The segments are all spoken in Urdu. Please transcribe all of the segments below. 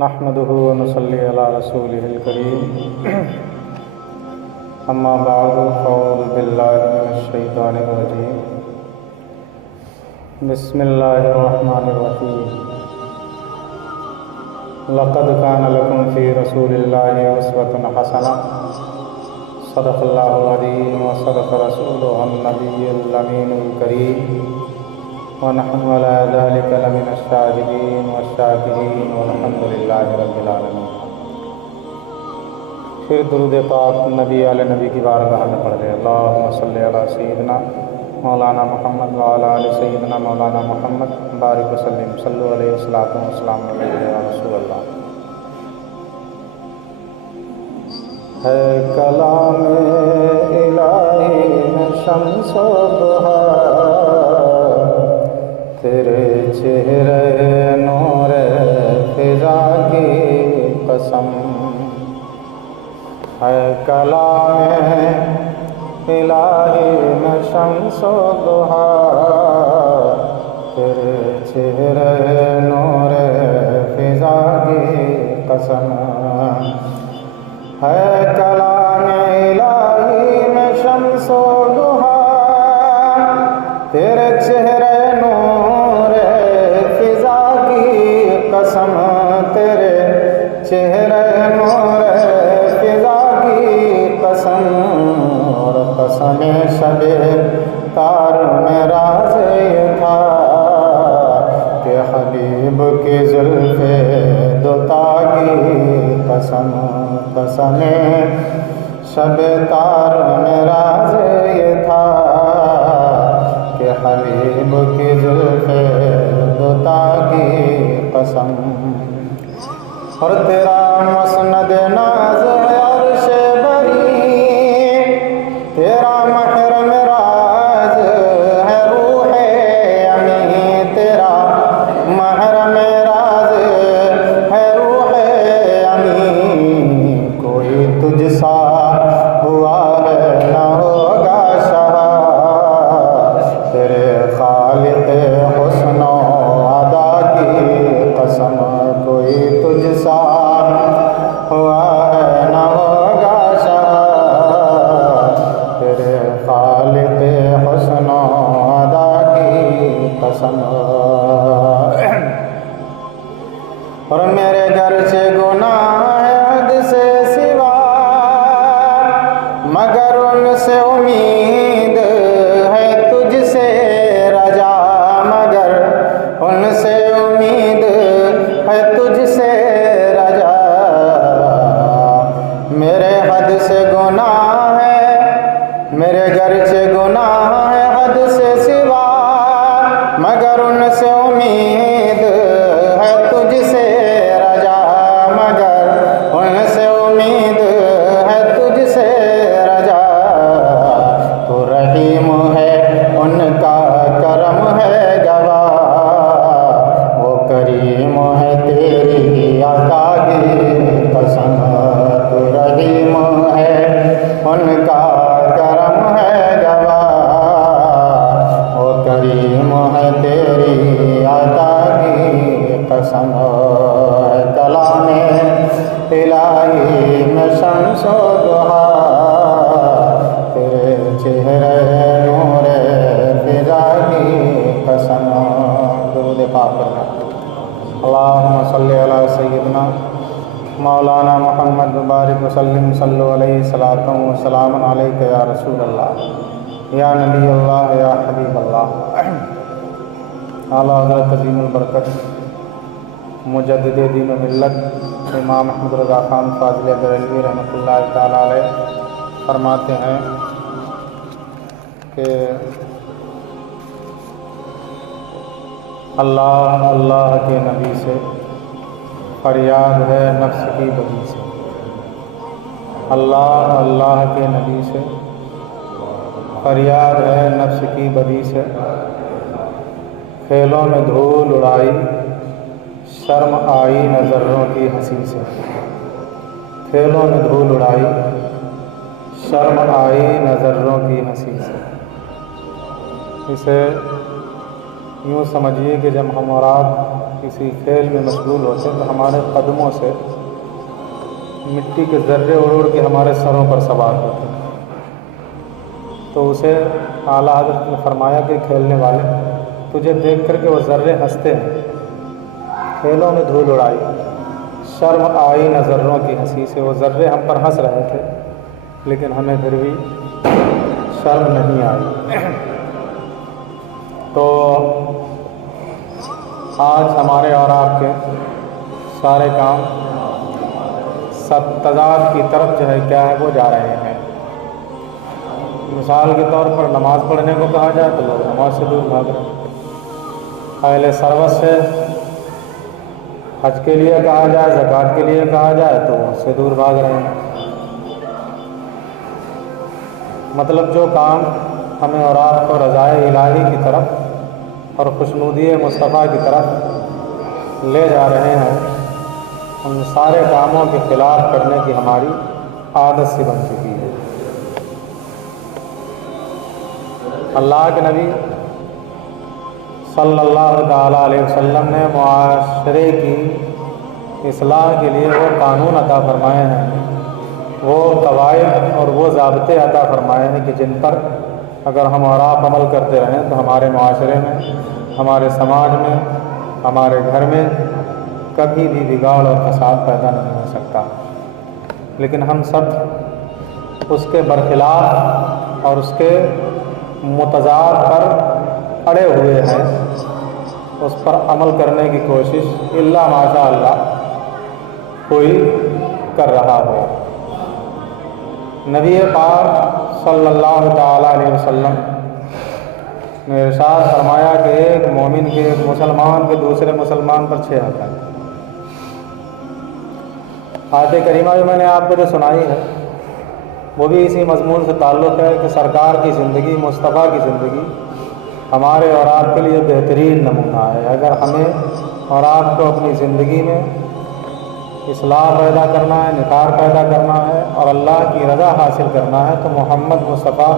نحمده ونصلي على رسوله الكريم اما بعد فاعوذ بالله من الشيطان الرجيم بسم الله الرحمن الرحيم لقد كان لكم في رسول الله أسوة حسنة صدق الله العظيم وصدق رسوله النبي الأمين الكريم ونحن على ذلك لمن الشاهدين والشاكرين والحمد لله رب العالمين۔ پھر درود پاک نبی علیہ نبی کی بارگاہ میں پڑھ لیں۔ اللہم صلی علی سیدنا مولانا محمد وعلی آل سیدنا مولانا محمد بارک وسلم صلو علیہ السلام علیہ یا رسول اللہ۔ ہے کلام الہی میں شمس و ضحیٰ، تیرے چہرے نور فضا کی قسم، ہے کلام الہی میں شمس و ضحیٰ، تیرے چہرے نور فضا کی قسم، ہے کلام الہی میں شمس و ضحیٰ، تیرے چہرے نور فضا کی قسم، تیرے چہرے نور فضا کی قسم، اور قسم شب تار میں راز یہ تھا کہ حبیب کی زلف دوتا کی قسم، قسم شب تار میں راز یہ تھا کہ حبیب کی زلف دوتا کی قسم، اور تیرا مسند ناز ہے عرش بری، تیرا محرم راز ہے روح امین، تیرا محرم راز ہے روح امین، کوئی تجھ سا ہوا ہے نہ ہوگا شہا، تیرے خالق حسن و ادا کی قسم، کوئی تجھ سا ہوا ہے نہ ہوگا شہا، تیرے خالق حسن و ادا کی قسم، اور میرے گھر سے گناہ ہے حد سے سوا، مگر ان سے امید ہے تجھ سے رجا، مگر ان سے امید ہے تجھ سے رجا، میرے حد سے گناہ ہے، میرے گھر سے گناہ ہے حد سے سوا، مگر ان سے امید ہے تجھ سے رجا، مگر ان سے امید ہے تجھ سے رجا، تو رحیم ہے ان کا کرم ہے گواہ، وہ کریم ہے تیری عطا کی قسم، تو رحیم ہے ان کا کرم ہے گواہ، وہ کریم ہے تیری عطا کی قسم، ہے کلام الہی میں شمس و ضحیٰ، تیرے چہرے نور فضا کی قسم۔ درود پاک پڑھنا۔ اللہم صلی علی سیدنا مولانا محمد بارک وسلم صلو علیہ السلام علیک یا رسول اللہ یا نبی اللہ یا حبیب اللہ۔ اعلیٰ حضرت عظیم البرکت مجدد دین و ملت امام احمد رضا خان فاضل بریلوی رحمۃ اللہ تعالیٰ علیہ فرماتے ہیں کہ اللہ اللہ کے نبی سے فریاد ہے نفس کی بدی سے، اللہ اللہ کے نبی سے فریاد ہے نفس کی بدی سے، کھیلوں میں دھول اڑائی شرم آئی نظروں کی ہنسی سے، کھیلوں میں دھول اڑائی شرم آئی نظروں کی ہنسی سے۔ اسے یوں سمجھیے کہ جب ہم اور آپ کسی کھیل میں مشغول ہوتے تو ہمارے قدموں سے مٹی کے ذرے اڑ اڑ کے ہمارے سروں پر سوار ہوتے، تو اسے اعلیٰ حضرت نے فرمایا کہ کھیلنے والے تجھے دیکھ کر کے وہ ذرے ہنستے ہیں، کھیلوں میں دھول اڑائی، شرم آئی نہ ذروں کی ہنسی سے، وہ ذرے ہم پر ہنس رہے تھے لیکن ہمیں پھر بھی شرم نہیں آئی۔ تو آج ہمارے اور آپ کے سارے کام سب تضاد کی طرف جو ہے کیا ہے وہ جا رہے ہیں۔ مثال کے طور پر نماز پڑھنے کو کہا جائے تو لوگ نماز سے دور بھاگ رہے ہیں، اہل سروت سے حج کے لیے کہا جائے، زکوٰۃ کے لیے کہا جائے تو اس سے دور بھاگ رہے ہیں۔ مطلب جو کام ہمیں اور آپ کو رضائے الہی کی طرف اور خوشنودی مصطفیٰ کی طرف لے جا رہے ہیں، ان سارے کاموں کے خلاف کرنے کی ہماری عادت سی بن چکی ہے۔ اللہ کے نبی صلی اللہ تعالیٰ علیہ وسلم نے معاشرے کی اصلاح کے لیے وہ قانون عطا فرمائے ہیں، وہ قواعد اور وہ ضابطے عطا فرمائے ہیں کہ جن پر اگر ہم اور آپ عمل کرتے رہیں تو ہمارے معاشرے میں، ہمارے سماج میں، ہمارے گھر میں کبھی بھی بگاڑ اور فساد پیدا نہیں ہو سکتا۔ لیکن ہم سب اس کے برخلاف اور اس کے متضاد پر اڑے ہوئے ہیں، اس پر عمل کرنے کی کوشش الا ماشاء اللہ کوئی کر رہا ہو۔ نبی پاک صلی اللہ تعالیٰ علیہ وسلم نے ارشاد فرمایا کہ ایک مومن کے، ایک مسلمان کے دوسرے مسلمان پر 6 حق ہیں۔ آیت کریمہ جو میں نے آپ کو جو سنائی ہے وہ بھی اسی مضمون سے تعلق ہے کہ سرکار کی زندگی، مصطفیٰ کی زندگی ہمارے اور آپ کے لیے بہترین نمونہ ہے۔ اگر ہمیں اور آپ کو اپنی زندگی میں اصلاح پیدا کرنا ہے، نکھار پیدا کرنا ہے اور اللہ کی رضا حاصل کرنا ہے تو محمد مصطفیٰ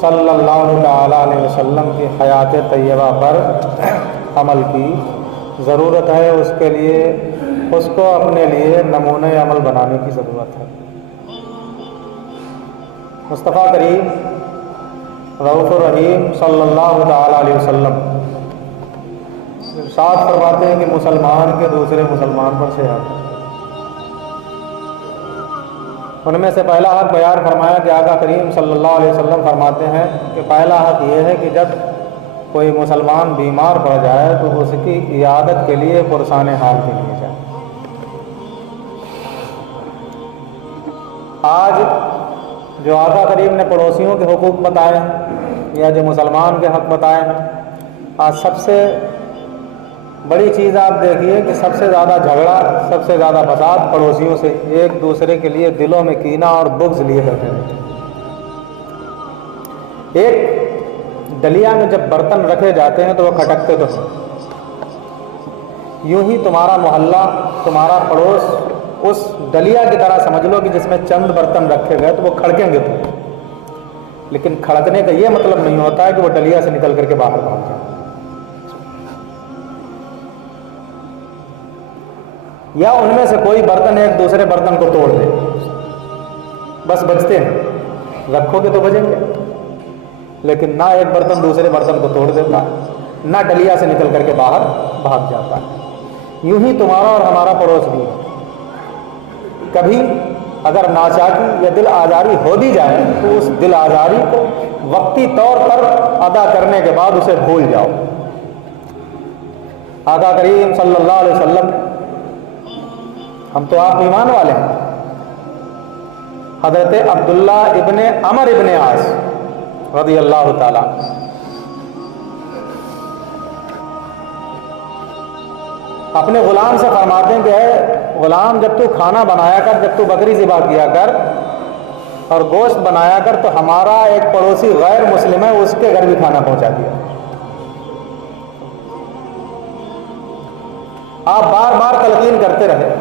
صلی اللہ تعالیٰ علیہ وسلم کی حیات طیبہ پر عمل کی ضرورت ہے۔ اس کے لیے، اس کو اپنے لیے نمونہ عمل بنانے کی ضرورت ہے۔ مصطفیٰ کریم رؤوف الرحیم صلی اللہ تعالیٰ علیہ وسلم ارشاد فرماتے ہیں کہ مسلمان کے دوسرے مسلمان پر 6 حق ہیں۔ ان میں سے پہلا حق بیان فرمایا کہ آقا کریم صلی اللہ علیہ وسلم فرماتے ہیں کہ پہلا حق یہ ہے کہ جب کوئی مسلمان بیمار پڑ جائے تو اس کی عیادت کے لیے پرسان حال کے لیے جائے۔ آج جو آقا کریم نے پڑوسیوں کے حقوق بتائے ہیں یا جو مسلمان کے حق بتائے ہیں، آج سب سے بڑی چیز آپ دیکھیے کہ سب سے زیادہ جھگڑا، سب سے زیادہ فساد پڑوسیوں سے، ایک دوسرے کے لیے دلوں میں کینہ اور بغض لیے رہتے ہیں۔ ایک ڈلیا میں جب برتن رکھے جاتے ہیں تو وہ کھٹکتے تو ہیں، یوں ہی تمہارا محلہ، تمہارا پڑوس اس ڈلیا کی طرح سمجھ لو کہ جس میں چند برتن رکھے گئے تو وہ کھڑکیں گے تو، لیکن کھڑکنے کا یہ مطلب نہیں ہوتا ہے کہ وہ ڈلیا سے نکل کر کے باہر بھاگ جائے یا ان میں سے کوئی برتن ایک دوسرے برتن کو توڑ دے۔ بس بچتے ہیں، رکھو گے تو بجیں گے، لیکن نہ ایک برتن دوسرے برتن کو توڑ دیتا، نہ ڈلیا سے نکل کر کے باہر بھاگ جاتا۔ یوں ہی تمہارا اور ہمارا پڑوس بھی ہے۔ کبھی اگر ناچاکی یا دل آزاری ہو بھی جائے تو اس دل آزاری کو وقتی طور پر ادا کرنے کے بعد اسے بھول جاؤ۔ آقا کریم صلی اللہ علیہ وسلم، ہم تو آپ ایمان والے ہیں، حضرت عبداللہ ابن عمر ابن عاص رضی اللہ تعالیٰ اپنے غلام سے فرماتے ہیں کہ اے غلام، جب تو کھانا بنایا کر، جب تو بکری ذبح کیا کر اور گوشت بنایا کر تو ہمارا ایک پڑوسی غیر مسلم ہے، اس کے گھر بھی کھانا پہنچا دیا۔ آپ بار بار تلقین کرتے رہے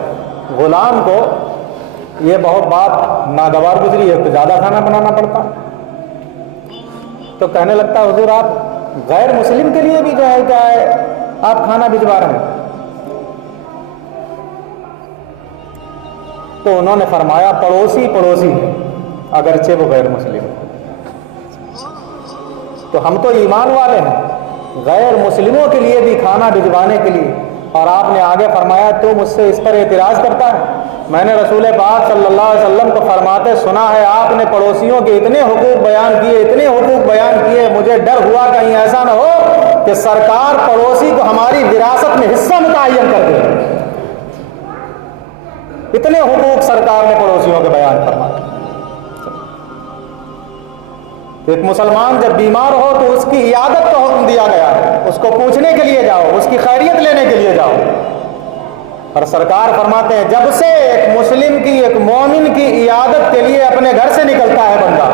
غلام کو، یہ بہت بات ناگوار گزری ہے کہ زیادہ کھانا بنانا پڑتا، تو کہنے لگتا حضور آپ غیر مسلم کے لیے بھی جو ہے کیا ہے آپ کھانا بھجوا رہے ہیں؟ تو انہوں نے فرمایا پڑوسی پڑوسی ہے اگرچہ وہ غیر مسلم ہے۔ تو ہم تو ایمان والے ہیں، غیر مسلموں کے لیے بھی کھانا بھجوانے کے لیے، اور آپ نے آگے فرمایا تو مجھ سے اس پر اعتراض کرتا ہے؟ میں نے رسول پاک صلی اللہ علیہ وسلم کو فرماتے سنا ہے، آپ نے پڑوسیوں کے اتنے حقوق بیان کیے، اتنے حقوق بیان کیے، مجھے ڈر ہوا کہیں ایسا نہ ہو کہ سرکار پڑوسی کو ہماری وراثت میں حصہ متعین کر دے۔ اتنے حقوق سرکار نے پڑوسیوں کے بیان فرمائے۔ ایک مسلمان جب بیمار ہو تو اس کی عیادت کا حکم دیا گیا ہے، اس کو پوچھنے کے لیے جاؤ، اس کی خیریت لینے کے لیے جاؤ، اور سرکار فرماتے ہیں جب سے ایک مسلم کی، ایک مومن کی عیادت کے لیے اپنے گھر سے نکلتا ہے بندہ،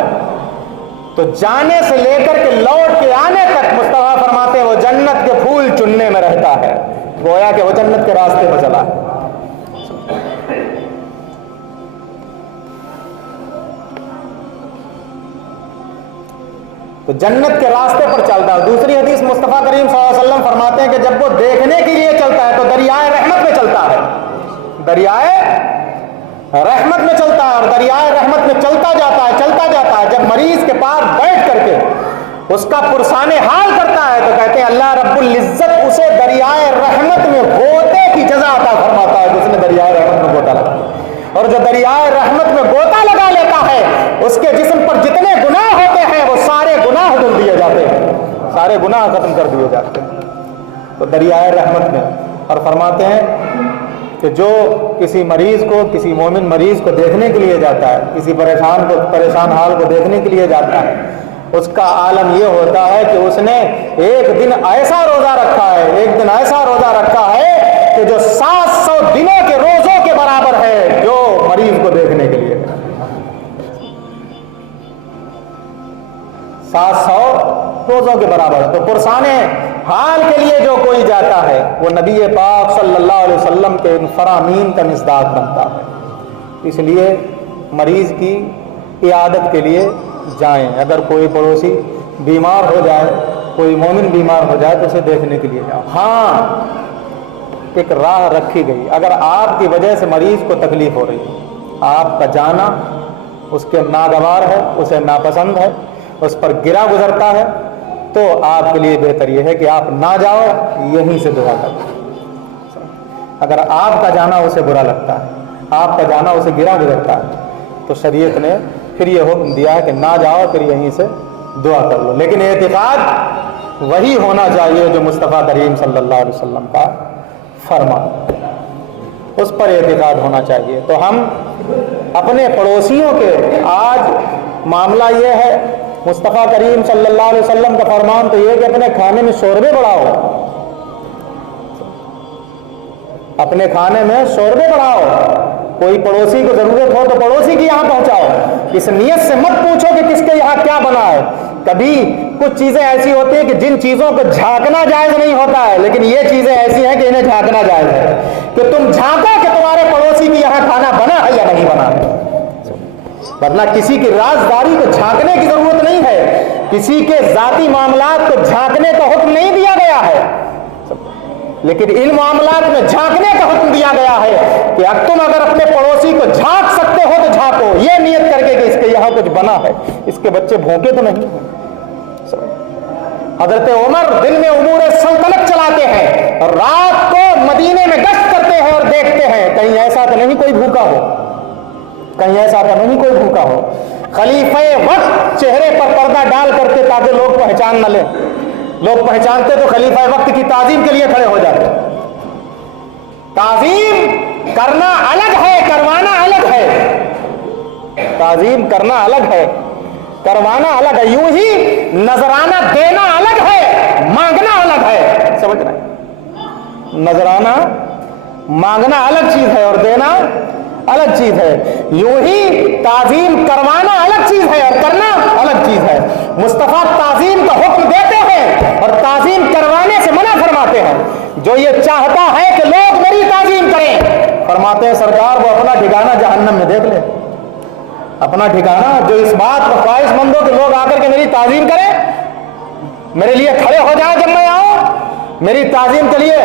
تو جانے سے لے کر کے لوٹ کے آنے تک مصطفیٰ فرماتے ہیں وہ جنت کے پھول چننے میں رہتا ہے، گویا کہ وہ جنت کے راستے پر چلا ہے۔ تو جنت کے راستے پر چلتا ہے۔ دوسری حدیث مصطفیٰ کریم صلی اللہ علیہ وسلم فرماتے ہیں کہ جب وہ دیکھنے کے لیے چلتا ہے تو دریائے رحمت میں چلتا ہے، دریائے رحمت میں چلتا ہے، اور دریائے رحمت میں چلتا جاتا ہے، چلتا جاتا ہے۔ جب مریض کے پاس بیٹھ کر کے اس کا پرسان حال کرتا ہے تو کہتے ہیں اللہ رب العزت اسے دریائے رحمت میں غوطے کی جزا عطا فرماتا ہے کہ اس نے دریائے رحمت میں غوطہ لگا، اور جو دریائے رحمت میں غوطہ لگا لیتا ہے اس کے جسم پر جتنے گناہ ہوتے ہیں وہ سارے گناہ دھل دیے جاتے ہیں، سارے گناہ ختم کر دیے جاتے ہیں۔ تو دریائے رحمت میں، اور فرماتے ہیں کہ جو کسی مریض کو، کسی مومن مریض کو دیکھنے کے لیے جاتا ہے، کسی پریشان حال کو دیکھنے کے لیے جاتا ہے، اس کا عالم یہ ہوتا ہے کہ اس نے ایک دن ایسا روزہ رکھا ہے، ایک دن ایسا روزہ رکھا ہے کہ جو 700 دنوں کے روزوں کے برابر ہے جو مریض کو دیکھنے کے لیے 700 روزوں کے برابر ہے۔ تو پرسان حال کے لیے جو کوئی جاتا ہے وہ نبی پاک صلی اللہ علیہ وسلم کے ان فرامین کا مصداق بنتا ہے۔ اس لیے مریض کی عیادت کے لیے جائیں، اگر کوئی پڑوسی بیمار ہو جائے، کوئی مومن بیمار ہو جائے تو اسے دیکھنے کے لیے جاؤ۔ ہاں ایک راہ رکھی گئی، اگر آپ کی وجہ سے مریض کو تکلیف ہو رہی ہے، آپ کا جانا اس کے ناگوار ہے، اسے ناپسند ہے، اس پر گرا گزرتا ہے، تو آپ کے لیے بہتر یہ ہے کہ آپ نہ جاؤ، یہیں سے دعا کرو۔ اگر آپ کا جانا اسے برا لگتا ہے، آپ کا جانا اسے گرا گزرتا ہے، تو شریعت نے پھر یہ حکم دیا ہے کہ نہ جاؤ، پھر یہیں سے دعا کر لو۔ لیکن اعتقاد وہی ہونا چاہیے جو مصطفیٰ کریم صلی اللہ علیہ وسلم کا فرمان، اس پر اعتقاد ہونا چاہیے۔ تو ہم اپنے پڑوسیوں کے، آج معاملہ یہ ہے، مصطفیٰ کریم صلی اللہ علیہ وسلم کا فرمان تو یہ کہ اپنے کھانے میں شوربے بڑھاؤ، اپنے کھانے میں شوربے بڑھاؤ، کوئی پڑوسی کو ضرورت ہو تو پڑوسی کی یہاں پہنچاؤ، اس نیت سے مت پوچھو کہ کس کے یہاں کیا بنا ہے۔ کبھی کچھ چیزیں ایسی ہوتی ہیں کہ جن چیزوں کو جھانکنا جائز نہیں ہوتا ہے، لیکن یہ چیزیں ایسی ہیں کہ انہیں جھانکنا جائز ہے، کہ تم جھانکو کہ تمہارے پڑوسی کی یہاں کھانا بنا ہے یا نہیں بنا ہے، ورنہ کسی کی رازداری کو جھانکنے کی ضرورت نہیں ہے، کسی کے ذاتی معاملات کو جھانکنے کا حکم نہیں دیا گیا ہے، لیکن ان معاملات میں جھانکنے کا حکم دیا گیا ہے کہ اب تم اگر اپنے پڑوسی کو جھانک سکتے ہو تو جھانکو، یہ نیت کر کے کہ اس کے یہاں کچھ بنا ہے، اس کے بچے بھوکے تو نہیں ہیں۔ حضرت عمر دن میں امور سلطنت چلاتے ہیں اور رات کو مدینے میں گشت کرتے ہیں اور دیکھتے ہیں کہیں ایسا تو نہیں کوئی بھوکا ہو، کہیں ایسا تو نہیں کوئی بھوکا ہو۔ خلیفہ وقت چہرے پر پردہ ڈال کرتے تاکہ لوگ پہچان نہ لیں، لوگ پہچانتے تو خلیفہ وقت کی تعظیم کے لیے کھڑے ہو جاتے۔ تعظیم کرنا الگ ہے، کروانا الگ ہے، تعظیم کرنا الگ ہے، کروانا الگ ہے، یوں ہی نذرانہ دینا الگ ہے، مانگنا الگ ہے، سمجھ رہے؟ نذرانہ مانگنا الگ چیز ہے اور دینا الگ چیز ہے، یوں ہی تعظیم کروانا الگ چیز ہے اور کرنا الگ چیز ہے۔ مصطفیٰ تعظیم کا حکم دیتے ہیں اور تعظیم کروانے سے منع فرماتے ہیں۔ جو یہ چاہتا ہے کہ لوگ میری تعظیم کریں، فرماتے ہیں سرکار وہ اپنا ٹھکانہ جہنم میں دیکھ لے، اپنا ٹھکانہ، جو اس بات پر خواہش مند ہو کہ لوگ آ کر کے میری تعظیم کریں، میرے لیے کھڑے ہو جائیں جب میں آؤں، میری تعظیم کے لیے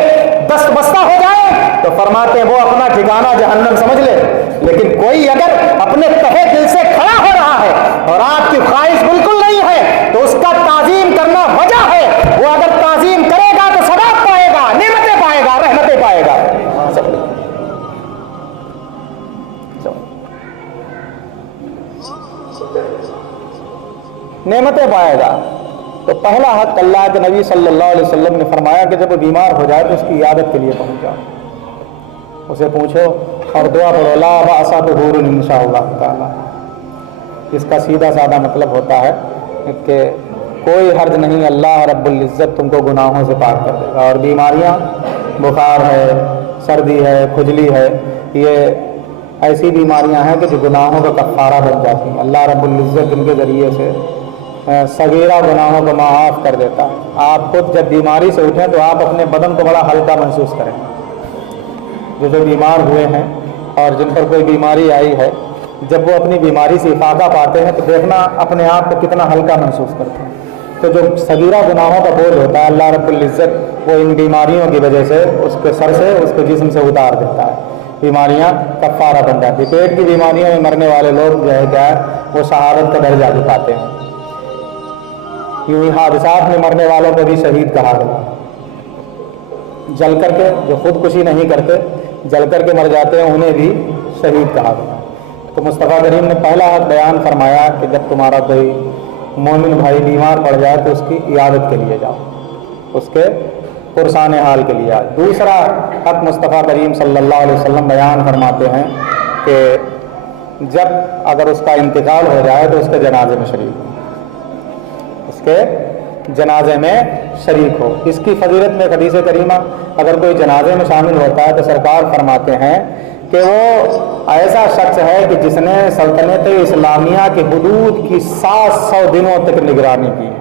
دست بستہ ہو جائے، تو فرماتے ہیں وہ اپنا ٹھکانہ جہنم سمجھ لے۔ لیکن نعمتیں پائے گا۔ تو پہلا حق اللہ کے نبی صلی اللہ علیہ وسلم نے فرمایا کہ جب وہ بیمار ہو جائے تو اس کی عیادت کے لیے پہنچ جاؤ، اسے پوچھو اور دعا پڑھو، لا بأس طہور ان شاء اللہ تعالیٰ۔ اس کا سیدھا سادہ مطلب ہوتا ہے کہ کوئی حرج نہیں، اللہ رب العزت تم کو گناہوں سے پاک کر دے گا۔ اور بیماریاں، بخار ہے، سردی ہے، کھجلی ہے، یہ ایسی بیماریاں ہیں کہ جو گناہوں کا کفارہ بن جاتی ہیں۔ اللہ رب العزت ان کے ذریعے سے صغیرہ گناہوں کو معاف کر دیتا ہے۔ آپ خود جب بیماری سے اٹھیں تو آپ اپنے بدن کو بڑا ہلکا محسوس کریں۔ جو بیمار ہوئے ہیں اور جن پر کوئی بیماری آئی ہے، جب وہ اپنی بیماری سے افاقہ پاتے ہیں تو دیکھنا اپنے آپ کو کتنا ہلکا محسوس کرتے ہیں۔ تو جو صغیرہ گناہوں کا بوجھ ہوتا ہے، اللہ رب العزت وہ ان بیماریوں کی وجہ سے اس کے سر سے، اس کے جسم سے اتار دیتا ہے۔ بیماریاں کفارہ بن جاتی ہیں۔ پیٹ کی بیماریوں میں مرنے والے لوگ جو ہے کیا ہے، وہ شہادت کا درجہ بھی پاتے ہیں۔ یوں ہی حادثات میں مرنے والوں کو بھی شہید کہا گیا۔ جل کر کے، جو خودکشی نہیں کرتے، جل کر کے مر جاتے ہیں، انہیں بھی شہید کہا گیا۔ تو مصطفیٰ کریم نے پہلا حق بیان فرمایا کہ جب تمہارا کوئی مومن بھائی بیمار پڑ جائے تو اس کی عیادت کے لیے جاؤ، اس کے پرسان حال کے لیے آؤ۔ دوسرا حق مصطفیٰ کریم صلی اللہ علیہ وسلم بیان فرماتے ہیں کہ جب اگر اس کا انتقال ہو جائے تو اس کے جنازے میں شریک ہو، اس کے جنازے میں شریک ہو۔ اس کی فضیلت میں حدیث کریمہ، اگر کوئی جنازے میں شامل ہوتا ہے تو سرکار فرماتے ہیں کہ وہ ایسا شخص ہے کہ جس نے سلطنت اسلامیہ کے حدود کی 700 دنوں تک نگرانی کی ہے۔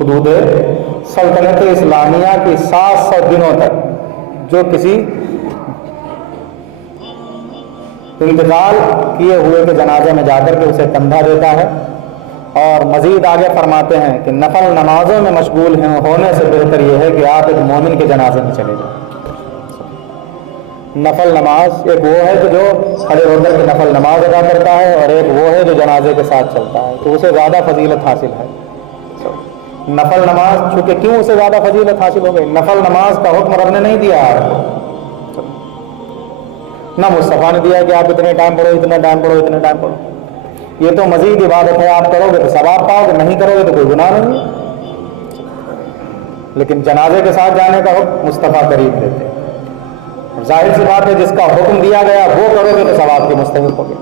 حدود سلطنت اسلامیہ کی 700 دنوں تک جو کسی انتقال کیے ہوئے کے جنازے میں جا کر کے اسے کندھا دیتا ہے۔ اور مزید آگے فرماتے ہیں کہ نفل نمازوں میں مشغول ہونے سے بہتر یہ ہے کہ آپ ایک مومن کے جنازے میں چلے جائیں۔ نفل نماز ایک وہ ہے کہ جو کھڑے ہو کر کے نفل نماز ادا کرتا ہے، اور ایک وہ ہے جو جنازے کے ساتھ چلتا ہے، تو اسے زیادہ فضیلت حاصل ہے۔ نفل نماز چونکہ کیوں اسے زیادہ فضیلت حاصل ہو گئی؟ نفل نماز کا حکم رب نے نہیں دیا آپ کو، نہ مصطفیٰ نے دیا کہ آپ اتنے ٹائم پڑھو، اتنے ٹائم پڑھو، اتنے ٹائم پڑھو۔ یہ تو مزید عبادت ہے، آپ کرو گے تو ثواب پاؤ گے، نہیں کرو گے تو کوئی گناہ نہیں ہے۔ لیکن جنازے کے ساتھ جانے کا حکم مصطفیٰ کریم دیتے ہیں۔ ظاہر سی بات ہے جس کا حکم دیا گیا وہ کرو گے تو ثواب کے مستحق ہوگے،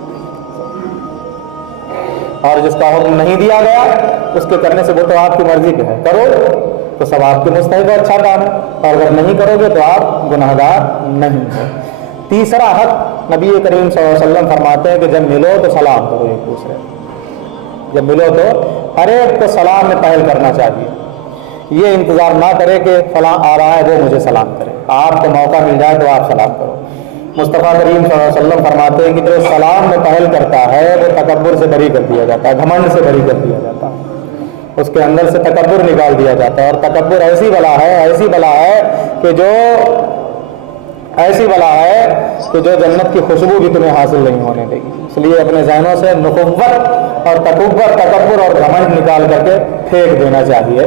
اور جس کا حکم نہیں دیا گیا اس کے کرنے سے وہ تو آپ کی مرضی پہ ہے، کرو تو ثواب کے مستحق اچھا کام ہے، اور اگر نہیں کرو گے تو آپ گناہگار نہیں ہو۔ تیسرا حق نبی کریم صلی اللہ علیہ وسلم فرماتے ہیں کہ جب ملو تو سلام کرو ایک دوسرے کو۔ جب ملو تو ہر ایک کو سلام میں پہل کرنا چاہیے، یہ انتظار نہ کرے کہ فلاں آ رہا ہے وہ مجھے سلام کرے، آپ کو موقع مل جائے تو آپ سلام کرو۔ مصطفیٰ کریم صلی اللہ علیہ وسلم فرماتے ہیں کہ جو سلام میں پہل کرتا ہے وہ تکبر سے بری کر دیا جاتا ہے، گھمنڈ سے بری کر دیا جاتا ہے، اس کے اندر سے تکبر نکال دیا جاتا ہے۔ اور تکبر ایسی بلا ہے، ایسی بلا ہے کہ جو جنت کی خوشبو بھی تمہیں حاصل نہیں ہونے دے گی۔ اس لیے اپنے ذہنوں سے نخوت اور تکبر اور گھمنڈ نکال کر کے پھینک دینا چاہیے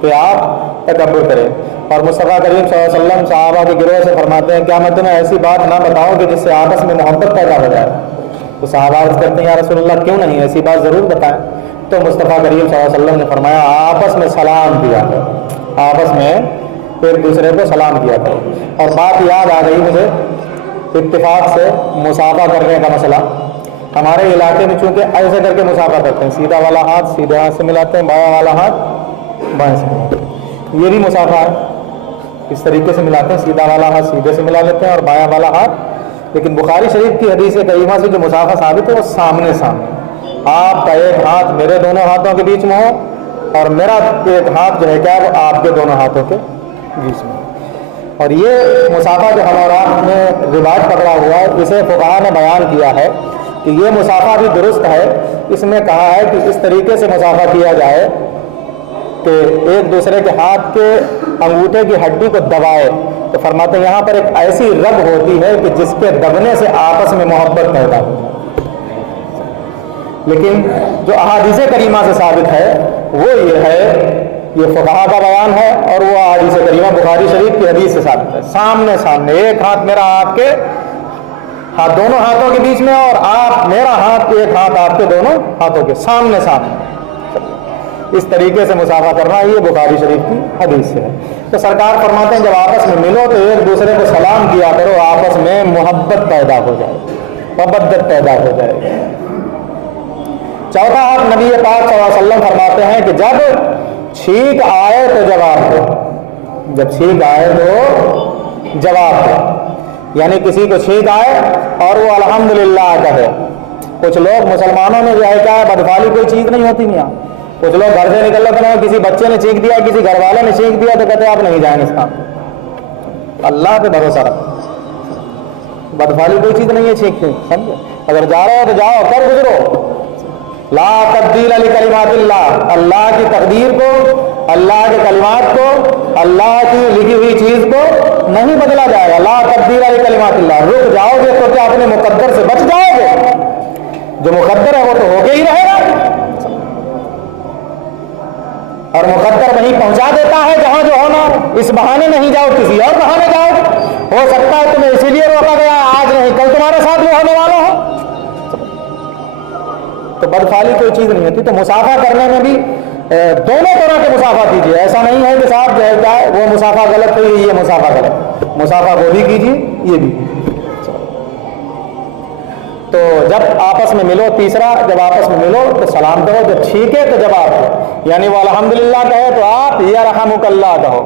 کہ آپ تکبر کریں۔ اور مصطفیٰ کریم صلی اللہ علیہ وسلم صحابہ کے گروہ سے فرماتے ہیں کیا میں تمہیں ایسی بات نہ بتاؤں کہ جس سے آپس میں محبت پیدا ہو جائے؟ تو صحابہ عرض کرتے ہیں یا رسول اللہ کیوں نہیں، ایسی بات ضرور بتائیں۔ تو مصطفیٰ کریم صلی اللہ علیہ وسلم نے فرمایا آپس میں سلام دیا کرو، آپس میں ایک دوسرے کو سلام دیا کرو۔ اور بات یاد آ گئی مجھے اتفاق سے مصافحہ کرنے کا مسئلہ۔ ہمارے علاقے میں چونکہ ایسے کر کے مصافحہ کرتے ہیں، سیدھا والا ہاتھ سیدھے ہاتھ سے ملاتے ہیں، بایاں والا ہاتھ بائیں سے ملاتے ہیں، یہ بھی مصافحہ ہے، اس طریقے سے ملاتے ہیں، سیدھا والا ہاتھ سیدھے سے ملا لیتے ہیں اور بایاں والا ہاتھ۔ لیکن بخاری شریف کی حدیث کریمہ سے جو مصافحہ ثابت ہے وہ سامنے سامنے، آپ کا ایک ہاتھ میرے دونوں ہاتھوں کے بیچ میں ہو اور میرا ایک ہاتھ جو ہے کیا وہ آپ کے دونوں ہاتھوں کے بیچ میں۔ اور یہ مصافحہ جو ہمارا نے رواج پکڑا ہوا ہے، اسے فقہاء نے بیان کیا ہے کہ یہ مصافحہ بھی درست ہے۔ اس میں کہا ہے کہ اس طریقے سے مصافحہ کیا جائے کہ ایک دوسرے کے ہاتھ کے انگوٹھے کی ہڈی کو دبائے، تو فرماتے ہیں یہاں پر ایک ایسی رگ ہوتی ہے کہ جس کے دبنے سے آپس میں محبت پیدا ہو جائے۔ لیکن جو احادیث کریمہ سے ثابت ہے وہ یہ ہے، یہ فقہاء کا بیان ہے اور وہ احادیث کریمہ بخاری شریف کی حدیث سے ثابت ہے، سامنے سامنے ایک ہاتھ میرا آپ کے ہاتھ دونوں ہاتھوں کے بیچ میں، اور آپ میرا ہاتھ ایک ہاتھ آپ کے دونوں ہاتھوں کے سامنے سامنے۔ اس طریقے سے مصافحہ کرنا، یہ بخاری شریف کی حدیث سے ہے۔ تو سرکار فرماتے ہیں جب آپس میں ملو تو ایک دوسرے کو سلام کیا کرو، آپس میں محبت پیدا ہو جائے، مودت پیدا ہو جائے۔ چوتھا آپ نبی پاک صلی اللہ علیہ وسلم فرماتے ہیں کہ جب چھینک آئے تو جواب دو، جب چھینک آئے تو جواب دو، یعنی کسی کو چھینک آئے اور وہ الحمدللہ کہے۔ کچھ لوگ مسلمانوں میں جو ہے کیا ہے، بدفعلی کوئی چیز نہیں ہوتی میاں، کچھ لوگ گھر سے نکل رہے ہیں، کسی بچے نے چینک دیا، کسی گھر والے نے چینک دیا تو کہتے ہیں آپ نہیں جائیں اس کام، اللہ پہ بھروسہ رکھو، بدفعلی کوئی چیز نہیں ہے چینکنے، سمجھے؟ اگر جا رہے ہو تو جاؤ، کر گزرو، لا تبدیل لکلمات اللہ، اللہ کی تقدیر کو، اللہ کے کلمات کو، اللہ کی لکھی ہوئی چیز کو نہیں بدلا جائے گا۔ لا تبدیل لکلمات اللہ، رک جاؤ گے تو کیا اپنے مقدر سے بچ جاؤ گے؟ جو مقدر ہے وہ تو ہو کے ہی رہے گا، اور مقدر وہیں پہنچا دیتا ہے جہاں جو ہونا۔ اس بہانے نہیں جاؤ، کسی اور بہانے جاؤ، ہو سکتا ہے تمہیں اسی لیے روکا گیا، آج نہیں کل تمہارے ساتھ وہ ہونے والا ہو۔ تو بدفعلی کوئی چیز نہیں ہوتی۔ تو مصافحہ کرنے میں بھی دونوں طرح کے مصافحہ کیجیے، ایسا نہیں ہے کہ صاحب جو ہے کیا ہے وہ مصافحہ غلط ہوئی، یہ مصافحہ غلط، مصافحہ وہ بھی کیجیے یہ بھی کیجیے۔ تو جب آپس میں ملو، تیسرا جب آپس میں ملو تو سلام کہو، جب چھینکے تو جواب دو، یعنی وہ الحمدللہ کہے تو آپ یرحمک اللہ کہو۔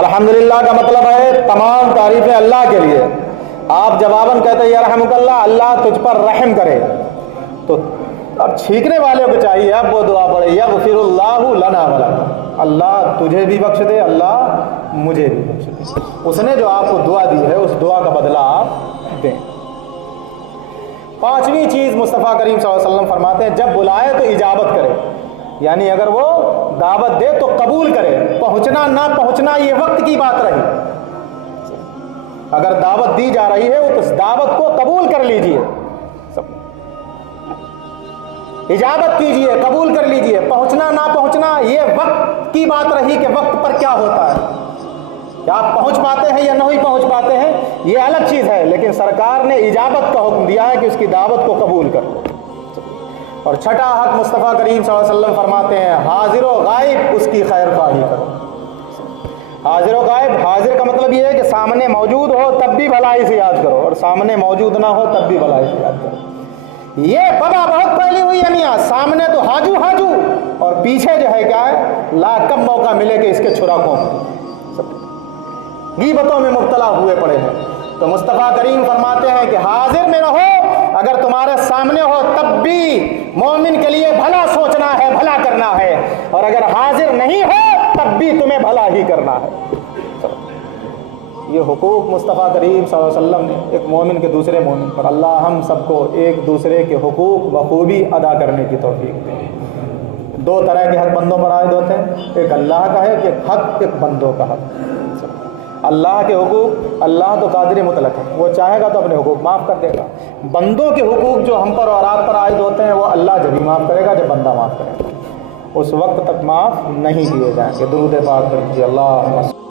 الحمدللہ کا مطلب ہے تمام تعریفیں اللہ کے لیے، آپ جواباً کہتے ہیں یرحمک اللہ، اللہ تجھ پر رحم کرے۔ تو اب چھینکنے والے کو چاہیے اب وہ دعا پڑھے یغفر اللہ لنا ولکم، اللہ تجھے بھی بخش دے، اللہ مجھے بھی بخش دے۔ اس نے جو آپ کو دعا دی ہے اس دعا کا بدلہ آپ دیں۔ پانچویں چیز مصطفیٰ کریم صلی اللہ علیہ وسلم فرماتے ہیں جب بلائے تو اجابت کرے، یعنی اگر وہ دعوت دے تو قبول کرے۔ پہنچنا نہ پہنچنا یہ وقت کی بات رہی، اگر دعوت دی جا رہی ہے تو اس دعوت کو قبول کر لیجئے، اجابت کیجئے، قبول کر لیجئے۔ پہنچنا نہ پہنچنا یہ وقت کی بات رہی کہ وقت پر کیا ہوتا ہے، کہ آپ پہنچ پاتے ہیں یا نہیں پہنچ پاتے ہیں یہ الگ چیز ہے، لیکن سرکار نے اجابت کا حکم دیا ہے کہ اس کی دعوت کو قبول کر لو۔ اور چھٹا حق مصطفیٰ کریم صلی اللہ علیہ وسلم فرماتے ہیں حاضر و غائب اس کی خیر خواہی کرو۔ حاضر و غائب، حاضر کا مطلب یہ ہے کہ سامنے موجود ہو تب بھی بھلائی سے یاد کرو، اور سامنے موجود نہ ہو تب بھی بھلائی سے یاد کرو۔ یہ بابا بہت پھیلی ہوئی ہے میاں، سامنے تو حاجو حاجو اور پیچھے جو ہے کیا ہے لا کب موقع ملے کہ اس کے چھرا کھونک غیبتوں میں مبتلا ہوئے پڑے ہیں۔ تو مصطفیٰ کریم فرماتے ہیں کہ حاضر میں رہو، اگر تمہارے سامنے ہو تب بھی مومن کے لیے بھلا سوچنا ہے، بھلا کرنا ہے، اور اگر حاضر نہیں ہو تب بھی تمہیں بھلا ہی کرنا ہے۔ یہ حقوق مصطفیٰ کریم صلی اللہ علیہ وسلم نے ایک مومن کے دوسرے مومن پر، اللہ ہم سب کو ایک دوسرے کے حقوق بخوبی ادا کرنے کی توفیق دے۔ دو طرح کے حق بندوں پر عائد ہوتے ہیں، ایک اللہ کا ہے کہ حق ایک بندوں کا حق۔ اللہ کے حقوق، اللہ تو قادر مطلق ہے، وہ چاہے گا تو اپنے حقوق معاف کر دے گا۔ بندوں کے حقوق جو ہم پر اور آپ پر عائد ہوتے ہیں وہ اللہ جب ہی معاف کرے گا جب بندہ معاف کرے گا، اس وقت تک معاف نہیں کیے جائیں گے۔ درود پاک کر دیجیے، اللہ